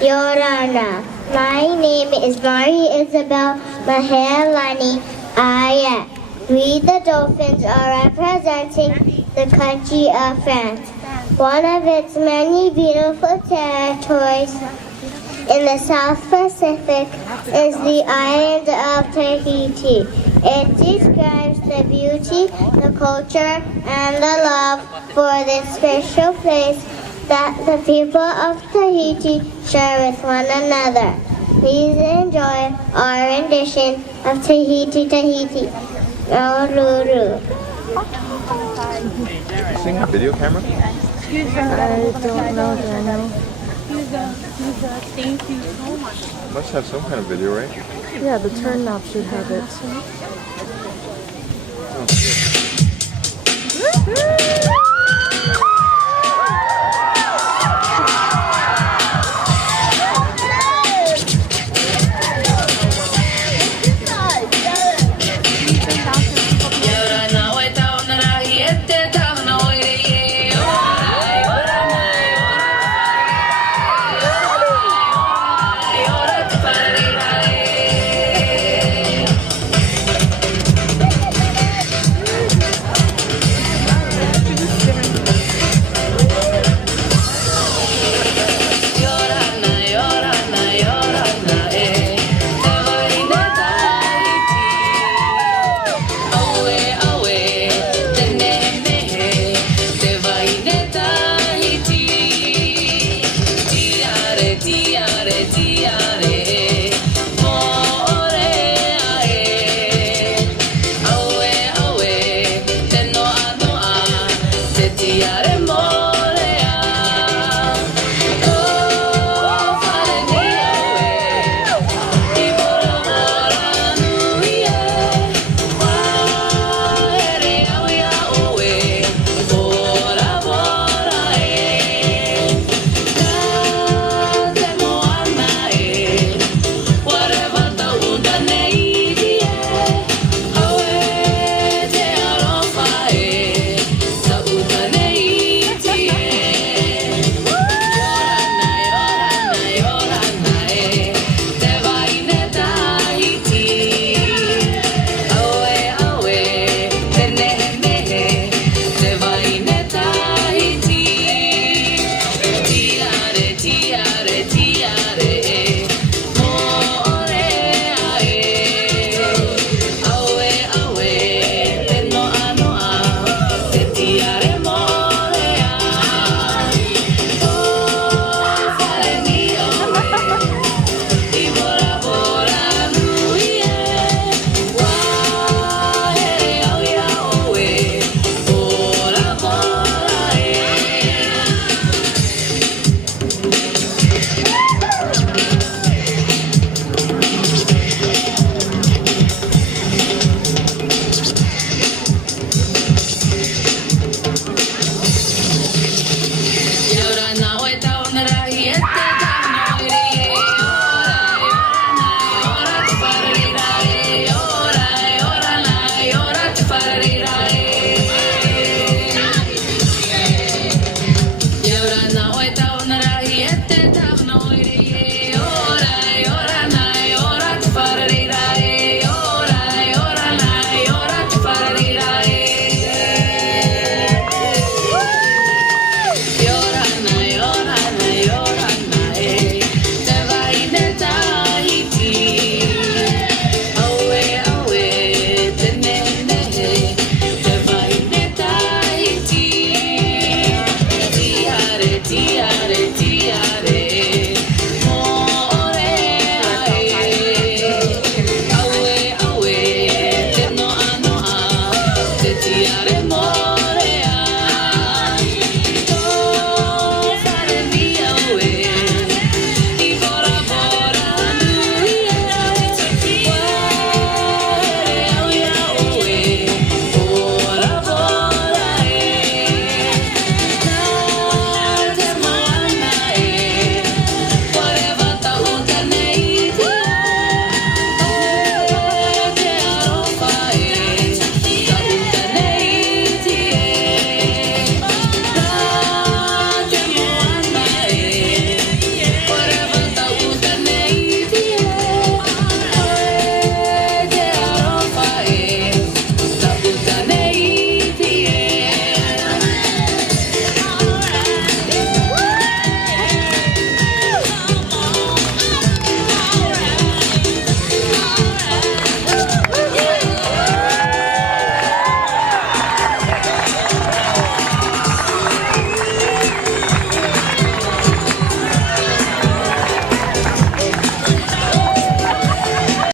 Your Honor, my name is Marie Isabel Mahelani Ayat. We, the Dolphins, are representing the country of France. One of its many beautiful territories in the South Pacific is the island of Tahiti. It describes the beauty, the culture, and the love for this special place that the people of Tahiti share with one another. Please enjoy our rendition of Tahiti Tahiti. Uluru. Using a video camera? I don't know, Daniel. Thank you so much. Must have some kind of video, right? Yeah, the turn knob should have it. Oh, shit.